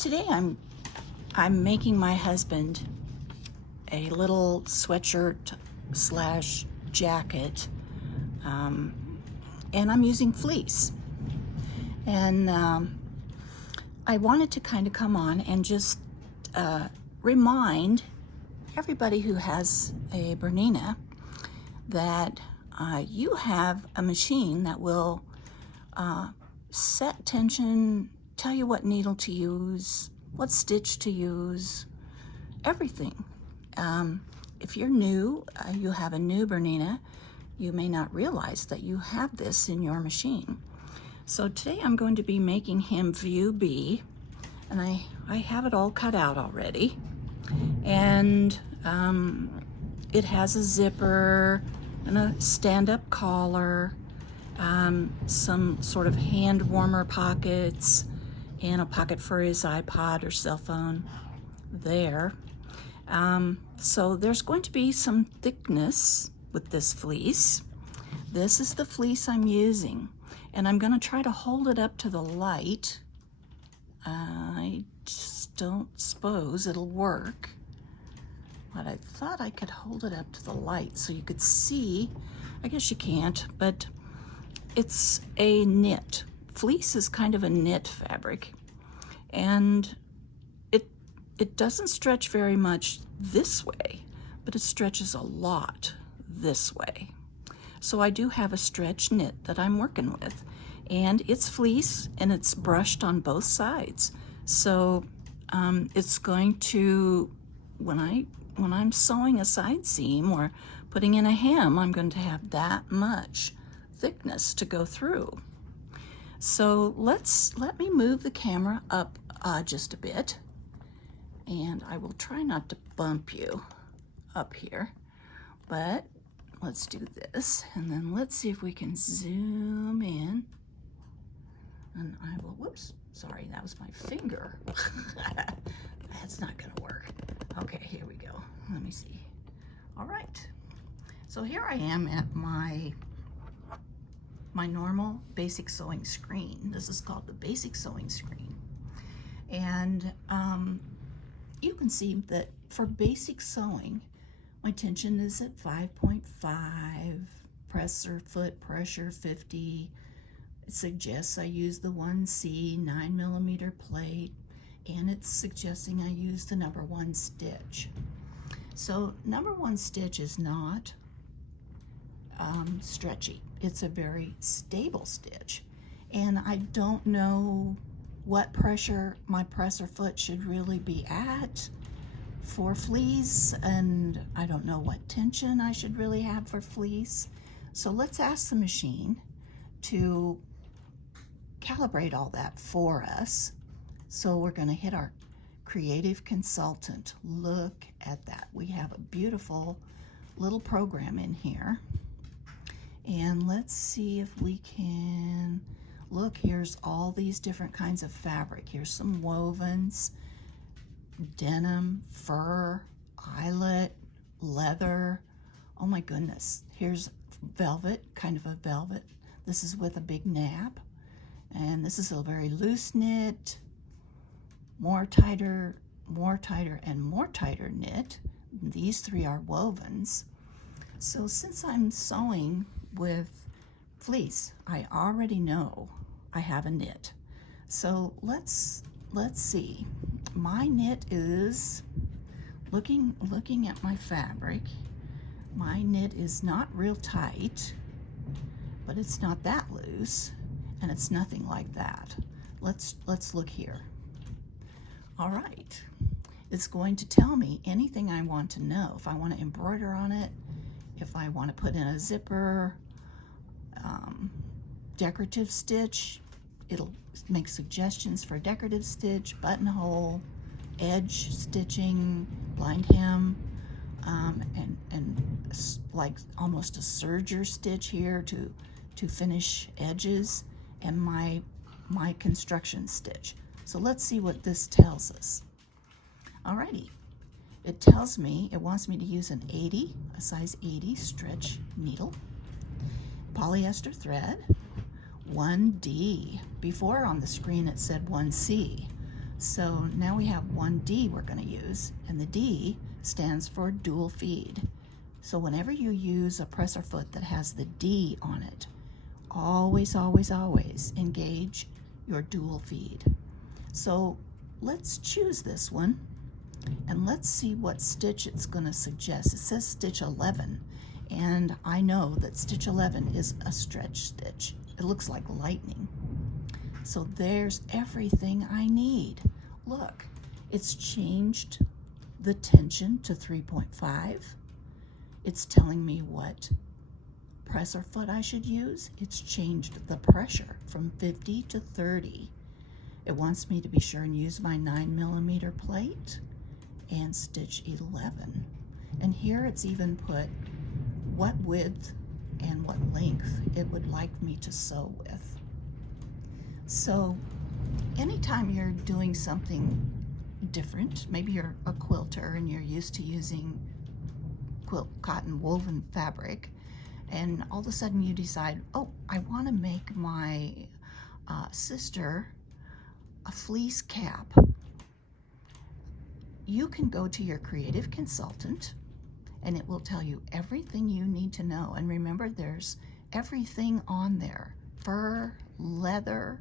Today I'm making my husband a little sweatshirt slash jacket, and I'm using fleece. And I wanted to kind of come on and just remind everybody who has a Bernina that you have a machine that will set tension, tell you what needle to use, what stitch to use, everything. If you're new, you have a new Bernina, you may not realize that you have this in your machine. So today I'm going to be making him view B, and I have it all cut out already. And it has a zipper and a stand-up collar, some sort of hand warmer pockets, and a pocket for his iPod or cell phone there. So there's going to be some thickness with this fleece. This is the fleece I'm using, and I'm going to try to hold it up to the light. I just don't suppose it'll work, but I thought I could hold it up to the light so you could see. I guess you can't, but it's a knit. Fleece is kind of a knit fabric, and it doesn't stretch very much this way, but it stretches a lot this way. So I do have a stretch knit that I'm working with, and it's fleece and it's brushed on both sides. So it's going to, when I'm sewing a side seam or putting in a hem, I'm going to have that much thickness to go through. So let me move the camera up just a bit, and I will try not to bump you up here, but let's do this, and then let's see if we can zoom in, and I will, whoops, sorry, that was my finger. That's not gonna work. Okay, here we go. Let me see. All right, so here I am at my normal basic sewing screen. This is called the basic sewing screen. And you can see that for basic sewing, my tension is at 5.5, presser foot pressure 50. It suggests I use the 1C 9mm plate, and it's suggesting I use the number 1 stitch. So number 1 stitch is not stretchy. It's a very stable stitch, and I don't know what pressure my presser foot should really be at for fleece, and I don't know what tension I should really have for fleece. So let's ask the machine to calibrate all that for us. So we're going to hit our creative consultant. Look at that. We have a beautiful little program in here. And let's see if we can, look, here's all these different kinds of fabric. Here's some wovens, denim, fur, eyelet, leather. Oh my goodness. Here's velvet, kind of a velvet. This is with a big nap. And this is a very loose knit, more tighter, and more tighter knit. These three are wovens. So since I'm sewing with fleece, I already know I have a knit. So let's see. My knit is, looking at my fabric, my knit is not real tight, but it's not that loose, and it's nothing like that. Let's look here. All right, it's going to tell me anything I want to know. If I want to embroider on it, if I want to put in a zipper, decorative stitch, it'll make suggestions for decorative stitch, buttonhole, edge stitching, blind hem, and like almost a serger stitch here to finish edges, and my construction stitch. So let's see what this tells us. Alrighty. It tells me, it wants me to use an 80, a size 80 stretch needle, polyester thread, 1D. Before on the screen it said 1C. So now we have one D we're going to use, and the D stands for dual feed. So whenever you use a presser foot that has the D on it, always, always, always engage your dual feed. So let's choose this one, and let's see what stitch it's going to suggest. It says stitch 11, and I know that stitch 11 is a stretch stitch. It looks like lightning. So there's everything I need. Look, it's changed the tension to 3.5. It's telling me what presser foot I should use. It's changed the pressure from 50 to 30. It wants me to be sure and use my 9mm plate and stitch 11. And here it's even put what width and what length it would like me to sew with. So anytime you're doing something different, maybe you're a quilter and you're used to using quilt cotton woven fabric, and all of a sudden you decide, oh, I want to make my sister a fleece cap. You can go to your creative consultant and it will tell you everything you need to know. And remember, there's everything on there: fur, leather,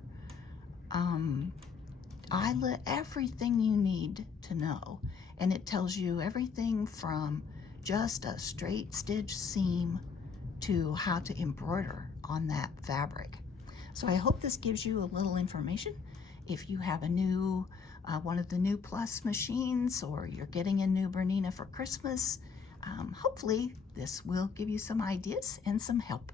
eyelet, everything you need to know. And it tells you everything from just a straight stitch seam to how to embroider on that fabric. So I hope this gives you a little information. If you have a new one of the new Plus machines, or you're getting a new Bernina for Christmas, hopefully this will give you some ideas and some help.